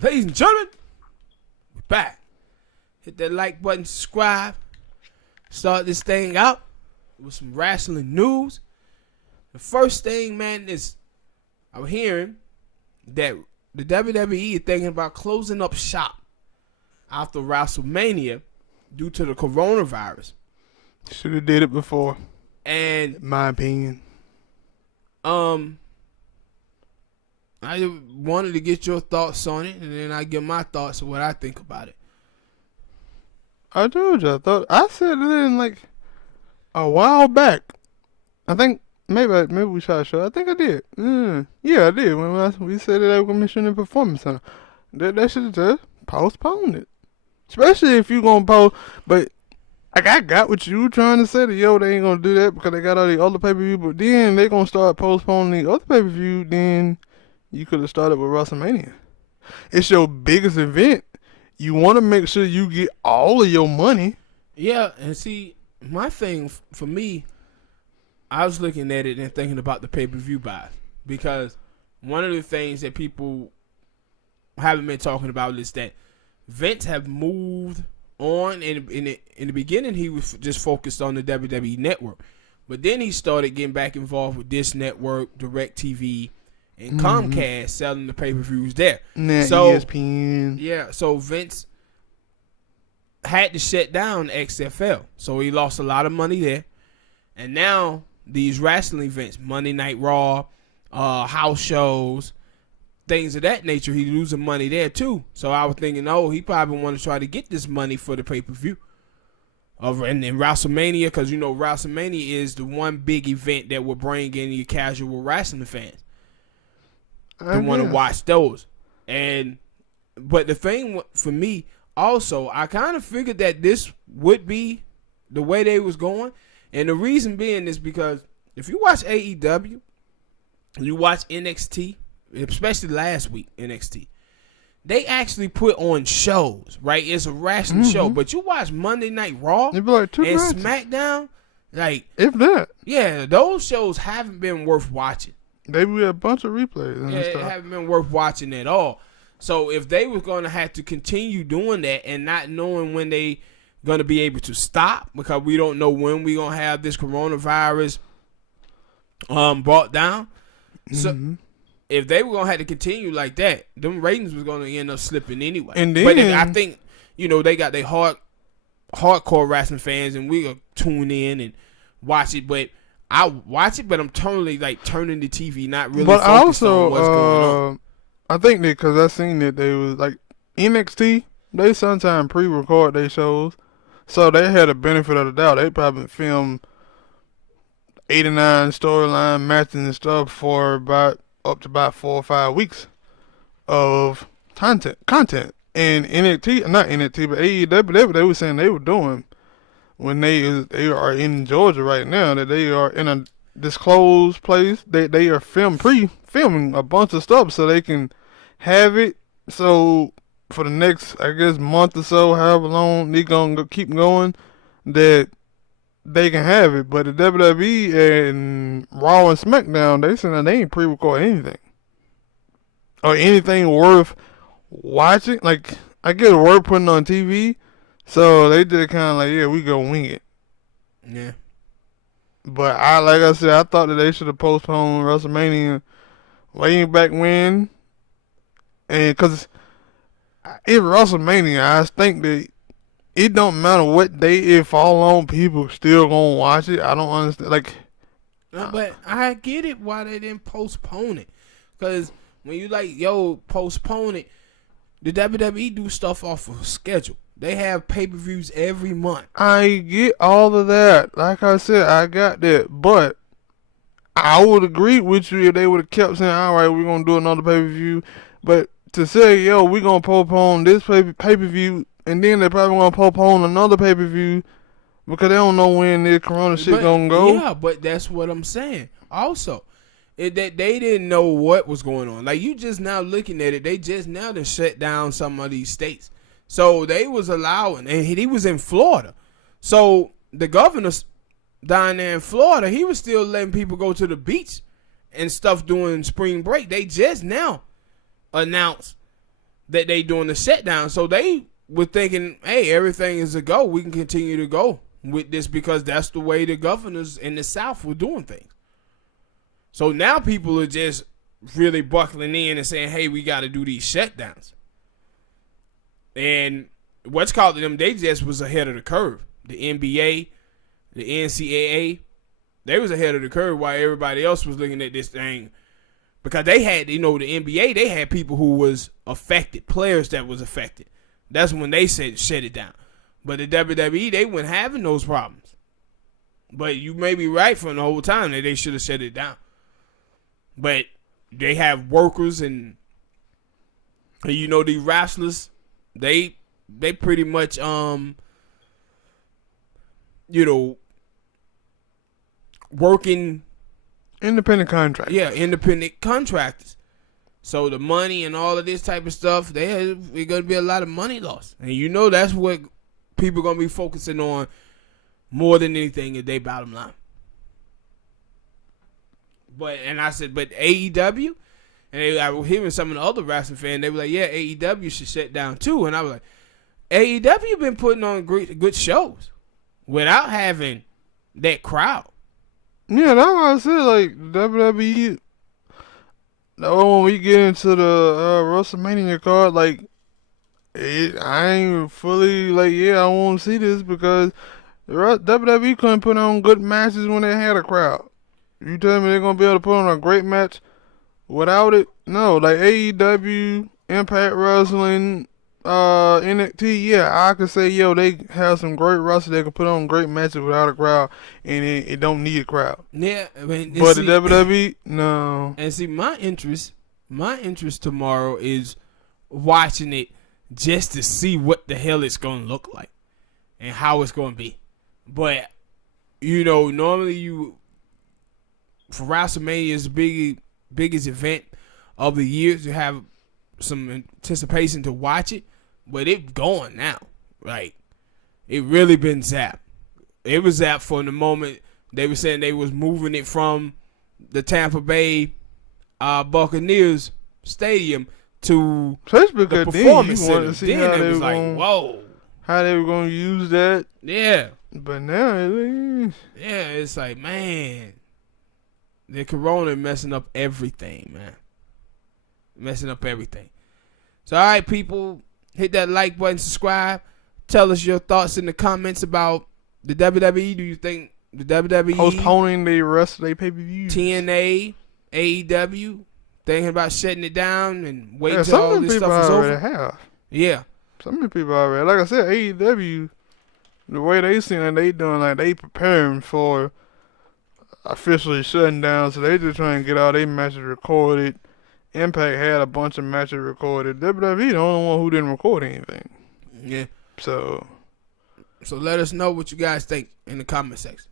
Ladies and gentlemen, we're back. Hit that like button, subscribe. Start this thing out with some wrestling news. The first thing, man, is I'm hearing that the WWE is thinking about closing up shop after WrestleMania due to the coronavirus. Should have did it before. And in my opinion. I wanted to get your thoughts on it, and then I get my thoughts of what I think about it. I told you, I said it in like a while back. I think maybe we shot a show. I think I did. Yeah, I did. When we said that Commissioner Performance Center, that should have just postponed it. Especially if you gonna post, but like I got what you were trying to say. That they ain't gonna do that because they got all the other pay-per-view. But then they gonna start postponing the other pay-per-view. Then you could have started with WrestleMania. It's your biggest event. You want to make sure you get all of your money. Yeah, and see, my thing for me, I was looking at it and thinking about the pay-per-view buys, because one of the things that people haven't been talking about is that Vince have moved on. In the beginning, he was just focused on the WWE Network, but then he started getting back involved with Dish Network, DirecTV, and Comcast selling the pay-per-views there. So ESPN. Yeah, so Vince had to shut down XFL, so he lost a lot of money there. And now these wrestling events, Monday Night Raw, house shows, things of that nature, he's losing money there too. So I was thinking, he probably want to try to get this money for the pay-per-view. And then WrestleMania, because WrestleMania is the one big event that will bring in your casual wrestling fans to want to watch those. But the thing for me, also, I kind of figured that this would be the way they was going. And the reason being is because if you watch AEW, you watch NXT, especially last week, NXT, they actually put on shows, right? It's a wrestling show. But you watch Monday Night Raw and SmackDown, like, if that. Yeah, those shows haven't been worth watching. They be a bunch of replays and stuff. It haven't been worth watching at all. So if they were going to have to continue doing that and not knowing when they going to be able to stop, because we don't know when we going to have this coronavirus brought down. So if they were going to have to continue like that, them ratings was going to end up slipping anyway. And then, but I think, they got their hardcore wrestling fans, and we going to tune in and watch it. But I watch it, but I'm totally like turning the TV, not really focused on what's going on. I think that because I seen that they was like NXT, they sometimes pre-record their shows, so they had a benefit of the doubt. They probably filmed 89 storyline matches and stuff for up to about 4 or 5 weeks of content. And NXT, not NXT, but AEW, they were saying they were doing when they are in Georgia right now, that they are in a disclosed place. They are filming a bunch of stuff so they can have it. So for the next, I guess, month or so, however long they gonna keep going, that they can have it. But the WWE and Raw and SmackDown, they said that they ain't pre-record anything or anything worth watching. Like, I guess worth putting on TV. So they did kind of like, we go wing it. Yeah. But like I said, I thought that they should have postponed WrestleMania way back when. And because in WrestleMania, I think that it don't matter what day it fall on, people still gonna watch it. I don't understand. Like, but I get it why they didn't postpone it. Because when you postpone it, the WWE do stuff off of schedule. They have pay-per-views every month. I get all of that. Like I said, I got that. But I would agree with you if they would have kept saying, all right, we're going to do another pay-per-view. But to say, we're going to postpone this pay-per-view, and then they're probably going to postpone another pay-per-view because they don't know when this corona shit going to go. Yeah, but that's what I'm saying. Also, that they didn't know what was going on. Like, you just now looking at it, they just now done shut down some of these states. So they was allowing, and he was in Florida. So the governor down there in Florida, he was still letting people go to the beach and stuff during spring break. They just now announced that they doing the shutdown. So they were thinking, hey, everything is a go. We can continue to go with this because that's the way the governors in the South were doing things. So now people are just really buckling in and saying, hey, we got to do these shutdowns. And what's called them, they just was ahead of the curve. The NBA, the NCAA, they was ahead of the curve while everybody else was looking at this thing. Because they had, the NBA, they had people who was affected, players that was affected. That's when they said shut it down. But the WWE, they weren't having those problems. But you may be right from the whole time that they should have shut it down. But they have workers and these wrestlers, they pretty much working independent contractors. Yeah, independent contractors. So the money and all of this type of stuff, there's going to be a lot of money lost. And that's what people are going to be focusing on more than anything is their bottom line. But AEW, and I was hearing some of the other wrestling fans, they were like, yeah, AEW should shut down too. And I was like, AEW been putting on good shows without having that crowd. Yeah, that's why I said, like, WWE, when we get into the WrestleMania card, like, I ain't fully, like, yeah, I want to see this because WWE couldn't put on good matches when they had a crowd. You tell me they're going to be able to put on a great match without it? No, like AEW, Impact Wrestling, NXT, yeah, I could say, they have some great wrestlers that can put on great matches without a crowd, and it don't need a crowd. Yeah, but the WWE, no. And see, my interest tomorrow is watching it just to see what the hell it's going to look like and how it's going to be. But, normally for WrestleMania is the biggest event of the year to have some anticipation to watch it, but it's going now. Like, it really been zapped. It was zapped from the moment they were saying they was moving it from the Tampa Bay Buccaneers Stadium to the Performance Center. Then it was like, whoa. How they were going to use that. Yeah. But now, it's like, man, the corona messing up everything, man. Messing up everything. So, all right, people, hit that like button, subscribe. Tell us your thoughts in the comments about the WWE. Do you think the WWE postponing the rest of their pay-per-views? TNA, AEW, thinking about shutting it down and waiting until all this stuff is over? Have. Yeah. Some of the people already. Like I said, AEW, the way they seem like they doing, like they preparing for officially shutting down, so they just trying to get all their matches recorded. Impact had a bunch of matches recorded. WWE the only one who didn't record anything. Yeah. So let us know what you guys think in the comment section.